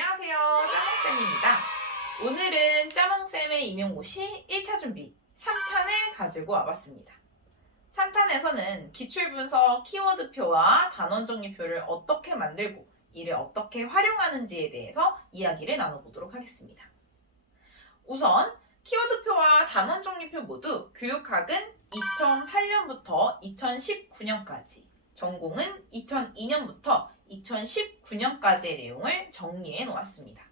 안녕하세요, 짜몽쌤입니다. 오늘은 짜몽쌤의 임용고시 1차 준비 3탄을 가지고 와봤습니다. 3탄에서는 기출분석 키워드표와 단원정리표를 어떻게 만들고 이를 어떻게 활용하는지에 대해서 이야기를 나눠보도록 하겠습니다. 우선 키워드표와 단원정리표 모두 교육학은 2008년부터 2019년까지, 전공은 2002년부터 2019년까지의 내용을 정리해 놓았습니다.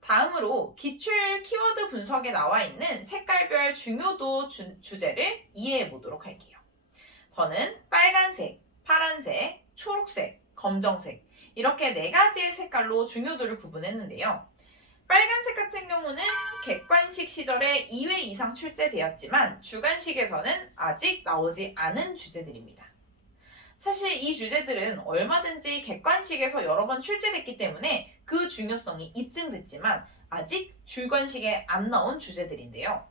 다음으로 기출 키워드 분석에 나와 있는 색깔별 중요도 주제를 이해해 보도록 할게요. 저는 빨간색, 파란색, 초록색, 검정색 이렇게 4가지의 색깔로 중요도를 구분했는데요. 빨간색 같은 경우는 객관식 시절에 2회 이상 출제되었지만 주관식에서는 아직 나오지 않은 주제들입니다. 사실 이 주제들은 얼마든지 객관식에서 여러 번 출제됐기 때문에 그 중요성이 입증됐지만 아직 주관식에 안 나온 주제들인데요.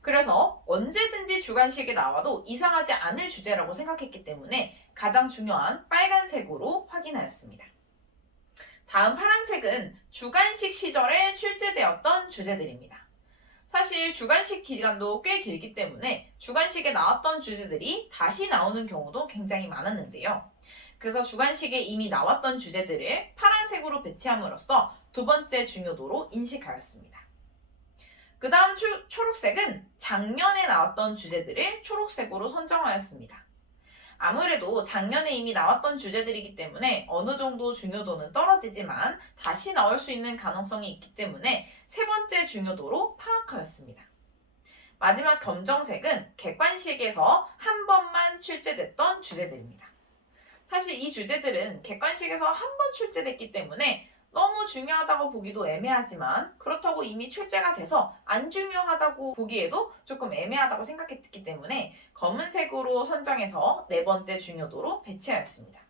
그래서 언제든지 주관식에 나와도 이상하지 않을 주제라고 생각했기 때문에 가장 중요한 빨간색으로 확인하였습니다. 다음 파란색은 주관식 시절에 출제되었던 주제들입니다. 사실 주관식 기간도 꽤 길기 때문에 주관식에 나왔던 주제들이 다시 나오는 경우도 굉장히 많았는데요. 그래서 주관식에 이미 나왔던 주제들을 파란색으로 배치함으로써 두 번째 중요도로 인식하였습니다. 그 다음 초록색은 작년에 나왔던 주제들을 초록색으로 선정하였습니다. 아무래도 작년에 이미 나왔던 주제들이기 때문에 어느 정도 중요도는 떨어지지만 다시 나올 수 있는 가능성이 있기 때문에 세 번째 중요도로 파악하였습니다. 마지막 검정색은 객관식에서 한 번만 출제됐던 주제들입니다. 사실 이 주제들은 객관식에서 한 번 출제됐기 때문에 너무 중요하다고 보기도 애매하지만 그렇다고 이미 출제가 돼서 안 중요하다고 보기에도 조금 애매하다고 생각했기 때문에 검은색으로 선정해서 네 번째 중요도로 배치하였습니다.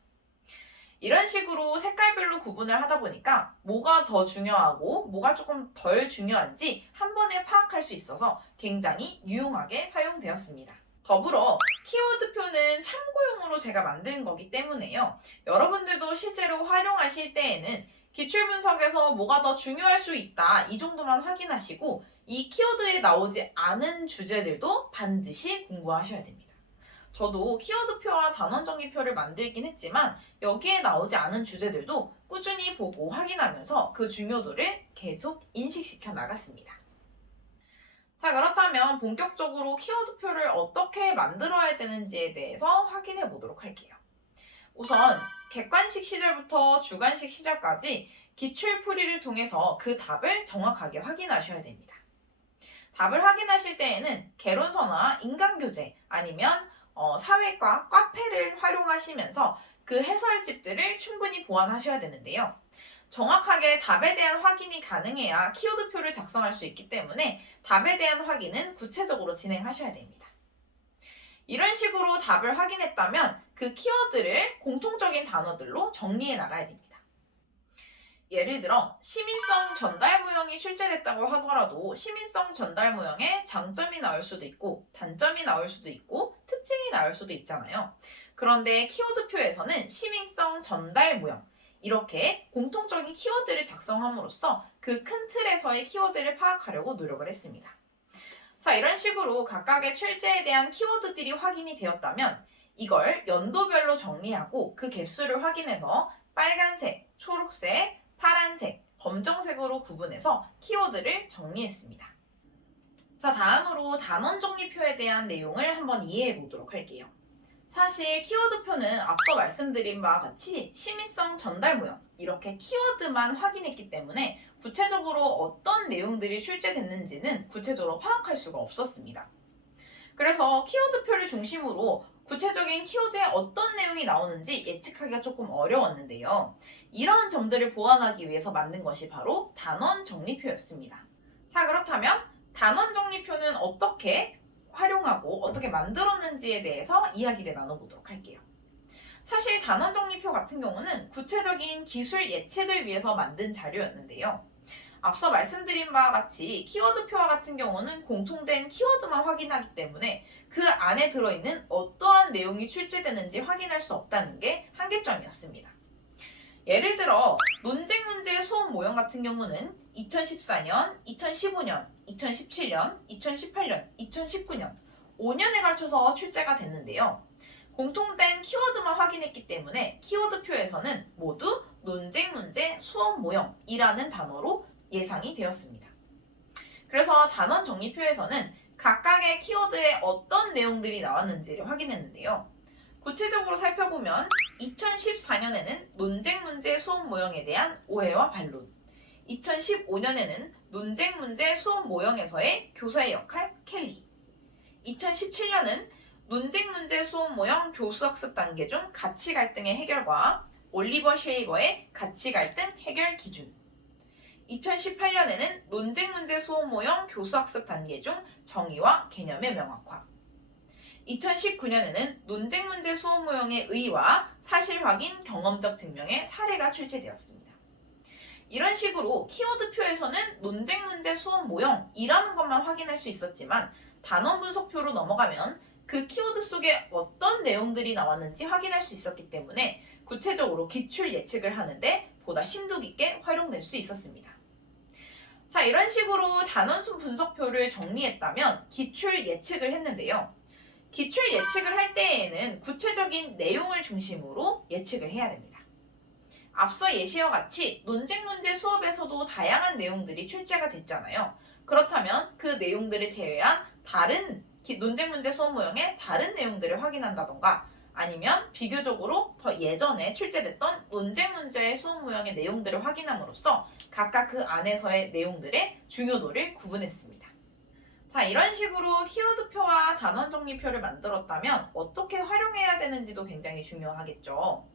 이런 식으로 색깔별로 구분을 하다 보니까 뭐가 더 중요하고 뭐가 조금 덜 중요한지 한 번에 파악할 수 있어서 굉장히 유용하게 사용되었습니다. 더불어 키워드표는 참고용으로 제가 만든 거기 때문에요. 여러분들도 실제로 활용하실 때에는 기출분석에서 뭐가 더 중요할 수 있다 이 정도만 확인하시고 이 키워드에 나오지 않은 주제들도 반드시 공부하셔야 됩니다. 저도 키워드표와 단원정리표를 만들긴 했지만 여기에 나오지 않은 주제들도 꾸준히 보고 확인하면서 그 중요도를 계속 인식시켜 나갔습니다. 자, 그렇다면 본격적으로 키워드표를 어떻게 만들어야 되는지에 대해서 확인해 보도록 할게요. 우선 객관식 시절부터 주관식 시절까지 기출풀이를 통해서 그 답을 정확하게 확인하셔야 됩니다. 답을 확인하실 때에는 개론서나 인강교재 아니면 사회과, 카페를 활용하시면서 그 해설집들을 충분히 보완하셔야 되는데요. 정확하게 답에 대한 확인이 가능해야 키워드표를 작성할 수 있기 때문에 답에 대한 확인은 구체적으로 진행하셔야 됩니다. 이런 식으로 답을 확인했다면 그 키워드를 공통적인 단어들로 정리해 나가야 됩니다. 예를 들어 시민성 전달 모형이 출제됐다고 하더라도 시민성 전달 모형에 장점이 나올 수도 있고 단점이 나올 수도 있고 특징이 나올 수도 있잖아요. 그런데 키워드표에서는 시민성 전달 모형 이렇게 공통적인 키워드를 작성함으로써 그 큰 틀에서의 키워드를 파악하려고 노력을 했습니다. 자, 이런 식으로 각각의 출제에 대한 키워드들이 확인이 되었다면 이걸 연도별로 정리하고 그 개수를 확인해서 빨간색, 초록색, 파란색, 검정색으로 구분해서 키워드를 정리했습니다. 자, 다음으로 단원정리표에 대한 내용을 한번 이해해 보도록 할게요. 사실 키워드표는 앞서 말씀드린 바와 같이 시민성 전달 모형 이렇게 키워드만 확인했기 때문에 구체적으로 어떤 내용들이 출제됐는지는 구체적으로 파악할 수가 없었습니다. 그래서 키워드표를 중심으로 구체적인 키워드에 어떤 내용이 나오는지 예측하기가 조금 어려웠는데요. 이러한 점들을 보완하기 위해서 만든 것이 바로 단원 정리표였습니다. 자, 그렇다면 단원 정리표는 어떻게 활용하고 어떻게 만들었는지에 대해서 이야기를 나눠보도록 할게요. 사실 단원 정리표 같은 경우는 구체적인 기술 예측을 위해서 만든 자료였는데요. 앞서 말씀드린 바와 같이 키워드표와 같은 경우는 공통된 키워드만 확인하기 때문에 그 안에 들어있는 어떠한 내용이 출제되는지 확인할 수 없다는 게 한계점이었습니다. 예를 들어 논쟁 문제의 수업 모형 모형 같은 경우는 2014년, 2015년, 2017년, 2018년, 2019년 5년에 걸쳐서 출제가 됐는데요. 공통된 키워드만 확인했기 때문에 키워드표에서는 모두 논쟁 문제 수업 모형이라는 단어로 예상이 되었습니다. 그래서 단원 정리표에서는 각각의 키워드에 어떤 내용들이 나왔는지를 확인했는데요. 구체적으로 살펴보면 2014년에는 논쟁 문제 수업 모형에 대한 오해와 반론, 2015년에는 논쟁 문제 수업 모형에서의 교사의 역할 켈리, 2017년은 논쟁 문제 수업 모형 교수학습 단계 중 가치 갈등의 해결과 올리버 쉐이버의 가치 갈등 해결 기준, 2018년에는 논쟁 문제 수업 모형 교수학습 단계 중 정의와 개념의 명확화, 2019년에는 논쟁 문제 수업 모형의 의의와 사실 확인 경험적 증명의 사례가 출제되었습니다. 이런 식으로 키워드표에서는 논쟁 문제 수업 모형이라는 것만 확인할 수 있었지만 단원 분석표로 넘어가면 그 키워드 속에 어떤 내용들이 나왔는지 확인할 수 있었기 때문에 구체적으로 기출 예측을 하는데 보다 심도 깊게 활용될 수 있었습니다. 자, 이런 식으로 단원수 분석표를 정리했다면 기출 예측을 했는데요. 기출 예측을 할 때에는 구체적인 내용을 중심으로 예측을 해야 됩니다. 앞서 예시와 같이 논쟁 문제 수업에서도 다양한 내용들이 출제가 됐잖아요. 그렇다면 그 내용들을 제외한 다른 논쟁 문제 수업 모형의 다른 내용들을 확인한다던가 아니면 비교적으로 더 예전에 출제됐던 논쟁 문제의 수업 모형의 내용들을 확인함으로써 각각 그 안에서의 내용들의 중요도를 구분했습니다. 자, 이런 식으로 키워드표와 단원 정리표를 만들었다면 어떻게 활용해야 되는지도 굉장히 중요하겠죠.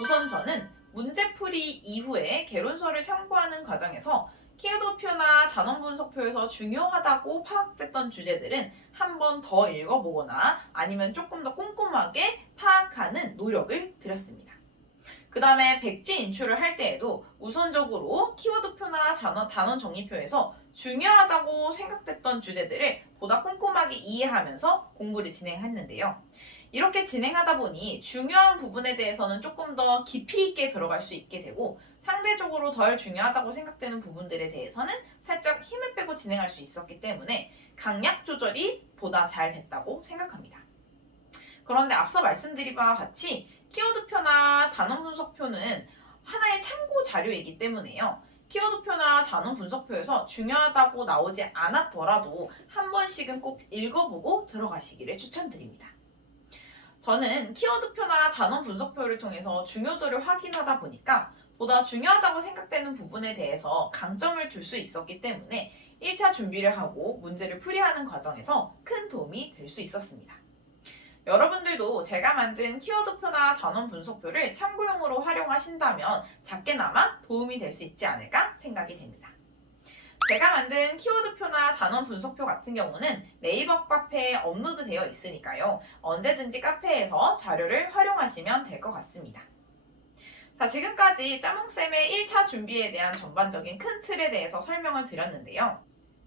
우선 저는 문제풀이 이후에 개론서를 참고하는 과정에서 키워드표나 단원 분석표에서 중요하다고 파악됐던 주제들은 한 번 더 읽어보거나 아니면 조금 더 꼼꼼하게 파악하는 노력을 들였습니다. 그 다음에 백지 인출을 할 때에도 우선적으로 키워드표나 단원 정리표에서 중요하다고 생각됐던 주제들을 보다 꼼꼼하게 이해하면서 공부를 진행했는데요. 이렇게 진행하다 보니 중요한 부분에 대해서는 조금 더 깊이 있게 들어갈 수 있게 되고 상대적으로 덜 중요하다고 생각되는 부분들에 대해서는 살짝 힘을 빼고 진행할 수 있었기 때문에 강약 조절이 보다 잘 됐다고 생각합니다. 그런데 앞서 말씀드린 바와 같이 키워드표나 단원 분석표는 하나의 참고 자료이기 때문에요. 키워드표나 단원 분석표에서 중요하다고 나오지 않았더라도 한 번씩은 꼭 읽어보고 들어가시기를 추천드립니다. 저는 키워드표나 단원 분석표를 통해서 중요도를 확인하다 보니까 보다 중요하다고 생각되는 부분에 대해서 강점을 줄 수 있었기 때문에 1차 준비를 하고 문제를 풀이하는 과정에서 큰 도움이 될 수 있었습니다. 여러분들도 제가 만든 키워드표나 단원 분석표를 참고용으로 활용하신다면 작게나마 도움이 될 수 있지 않을까 생각이 됩니다. 제가 만든 키워드표나 단원 분석표 같은 경우는 네이버 카페에 업로드되어 있으니까요. 언제든지 카페에서 자료를 활용하시면 될 것 같습니다. 자, 지금까지 짜몽쌤의 1차 준비에 대한 전반적인 큰 틀에 대해서 설명을 드렸는데요.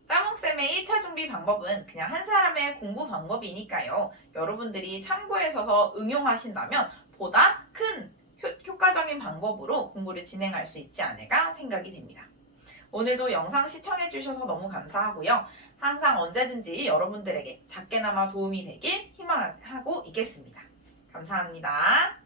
짜몽쌤의 1차 준비 방법은 그냥 한 사람의 공부 방법이니까요. 여러분들이 참고해서 응용하신다면 보다 큰 효과적인 방법으로 공부를 진행할 수 있지 않을까 생각이 됩니다. 오늘도 영상 시청해주셔서 너무 감사하고요. 항상 언제든지 여러분들에게 작게나마 도움이 되길 희망하고 있겠습니다. 감사합니다.